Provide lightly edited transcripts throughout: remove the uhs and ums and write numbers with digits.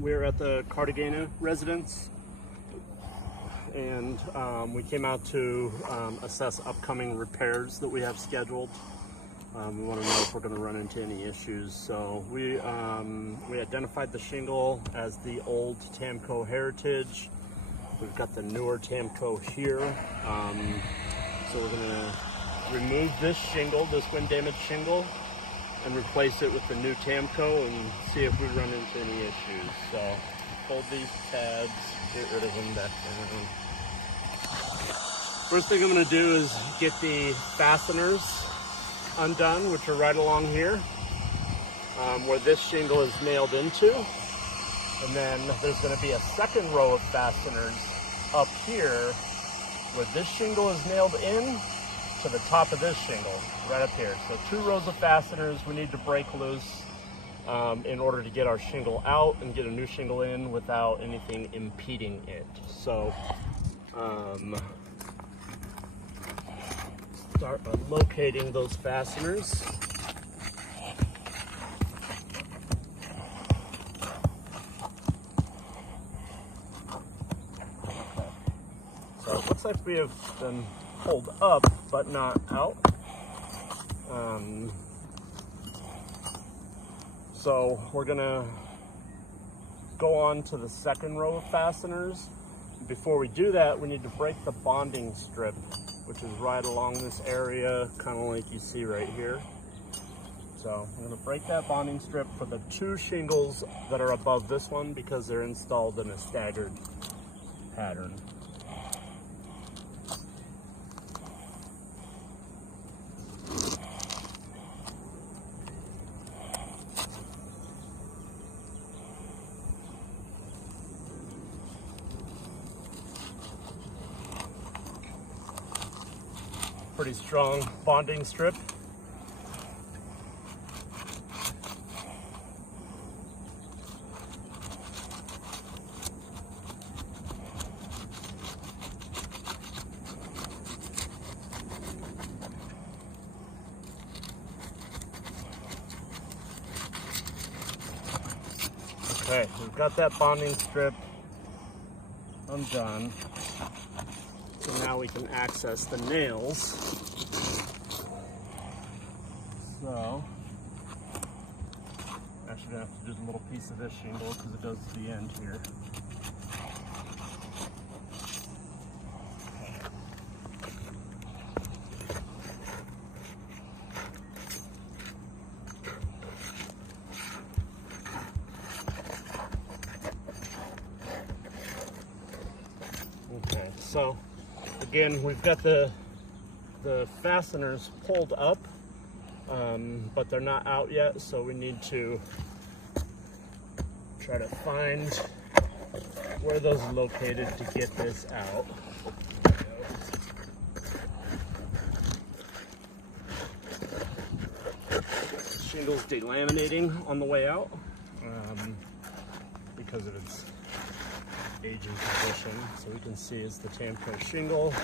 We're at the Cartagena residence, and we came out to assess upcoming repairs that we have scheduled. We want to know if we're going to run into any issues. So we identified the shingle as the old Tamco Heritage. We've got the newer Tamco here. So we're going to remove this shingle, this wind damaged shingle, and replace it with the new Tamco and see if we run into any issues. So hold these tabs, get rid of them back down. First thing I'm going to do is get the fasteners undone, which are right along here, where this shingle is nailed into. And then there's going to be a second row of fasteners up here where this shingle is nailed in to the top of this shingle, right up here. So 2 rows of fasteners we need to break loose in order to get our shingle out and get a new shingle in without anything impeding it. So start by locating those fasteners. So it looks like we have been pulled up but not out. So we're gonna go on to the second row of fasteners. Before we do that, we need to break the bonding strip, which is right along this area, kind of like you see right here. So I'm gonna break that bonding strip for the 2 shingles that are above this one because they're installed in a staggered pattern. Pretty strong bonding strip. Okay, we've got that bonding strip undone. So now we can access the nails. So, actually gonna have to do a little piece of this shingle because it goes to the end here. Okay, so again, we've got the fasteners pulled up, but they're not out yet, so we need to try to find where those are located to get this out. Shingle's delaminating on the way out because of its aging position. So we can see it's the Tamco shingle,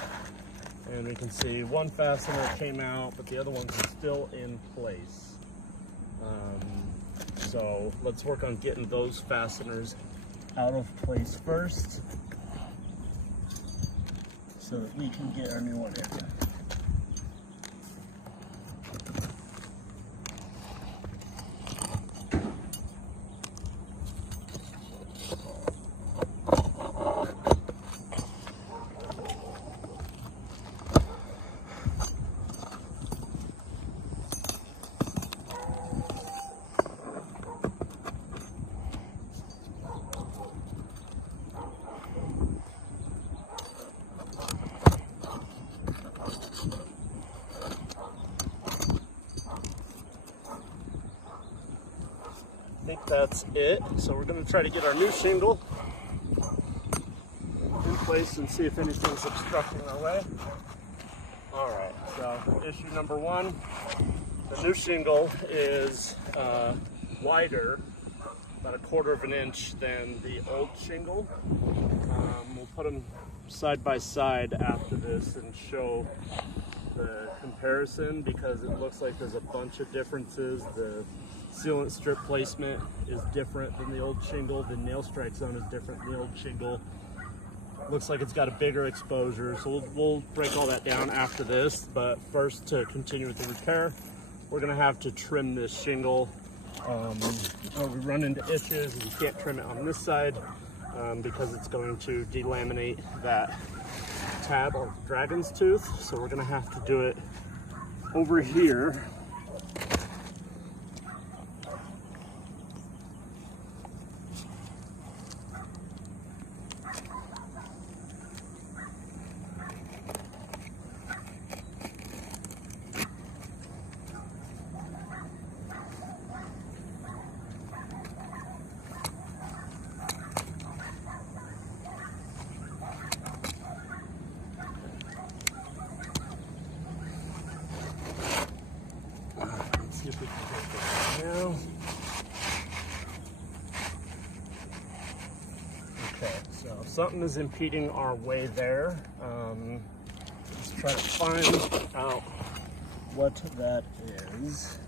and we can see one fastener came out, but the other ones are still in place. So let's work on getting those fasteners out of place first so that we can get our new one in. I think that's it. So we're going to try to get our new shingle in place and see if anything's obstructing our way. All right, so issue number 1, the new shingle is wider, about 1/4 of an inch than the old shingle. We'll put them side by side after this and show the comparison because it looks like there's a bunch of differences. The Sealant strip placement is different than the old shingle. The nail strike zone is different than the old shingle. Looks like it's got a bigger exposure, so we'll break all that down after this. But first, to continue with the repair, we're gonna have to trim this shingle. We run into issues, you can't trim it on this side because it's going to delaminate that tab or dragon's tooth. So we're gonna have to do it over here. See if we can get that now. Okay, so something is impeding our way there. Let's try to find out what that is.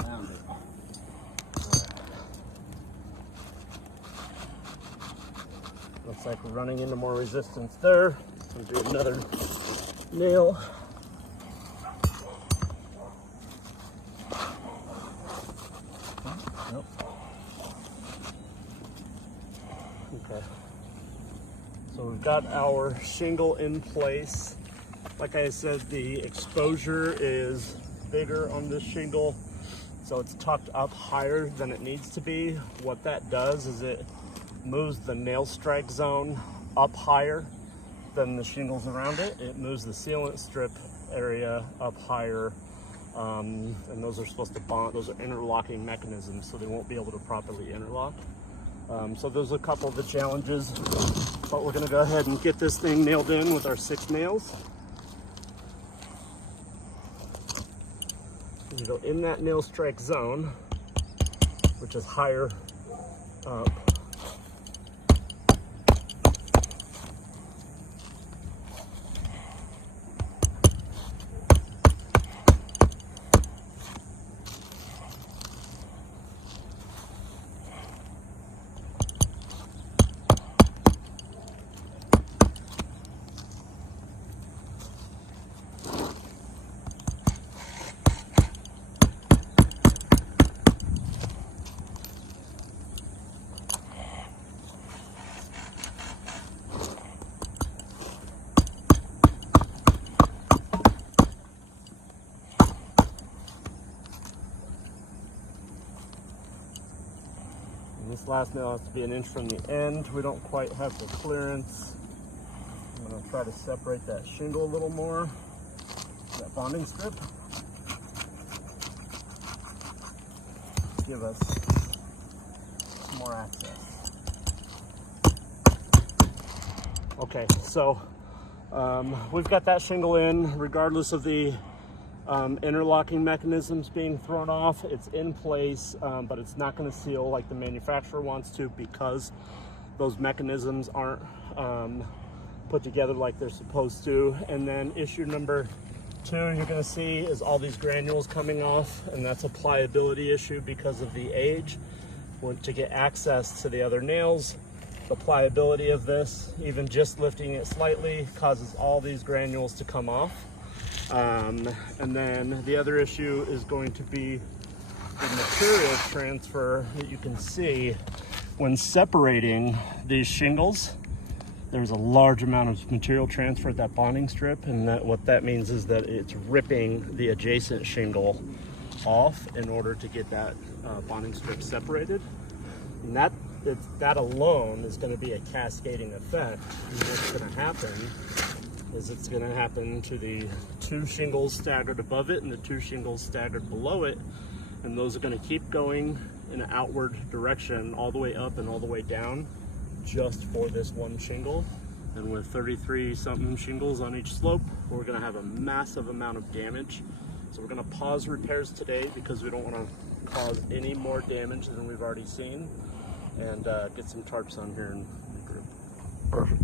Found it. Looks like we're running into more resistance there. I'll do another nail. Nope. Okay. So we've got our shingle in place. Like I said, the exposure is bigger on this shingle, so it's tucked up higher than it needs to be. What that does is it moves the nail strike zone up higher than the shingles around it. It moves the sealant strip area up higher, and those are supposed to bond. Those are interlocking mechanisms, so they won't be able to properly interlock. So those are a couple of the challenges, but we're gonna go ahead and get this thing nailed in with our 6 nails. We go in that nail strike zone, which is higher up. This last nail has to be 1 inch from the end. We don't quite have the clearance. I'm going to try to separate that shingle a little more, that bonding strip. Give us some more access. Okay, so we've got that shingle in, regardless of the interlocking mechanisms being thrown off. It's in place, but it's not going to seal like the manufacturer wants to because those mechanisms aren't put together like they're supposed to. And then issue number 2 you're going to see is all these granules coming off, and that's a pliability issue because of the age. To get access to the other nails, the pliability of this, even just lifting it slightly, causes all these granules to come off. And then the other issue is going to be the material transfer that you can see when separating these shingles. There's a large amount of material transfer at that bonding strip, and what that means is that it's ripping the adjacent shingle off in order to get that bonding strip separated. And that alone is going to be a cascading effect. And what's going to happen is it's going to happen to the 2 shingles staggered above it and the 2 shingles staggered below it, and those are going to keep going in an outward direction all the way up and all the way down just for this one shingle. And with 33 something shingles on each slope, we're going to have a massive amount of damage. So we're going to pause repairs today because we don't want to cause any more damage than we've already seen, and get some tarps on here and regroup. Perfect.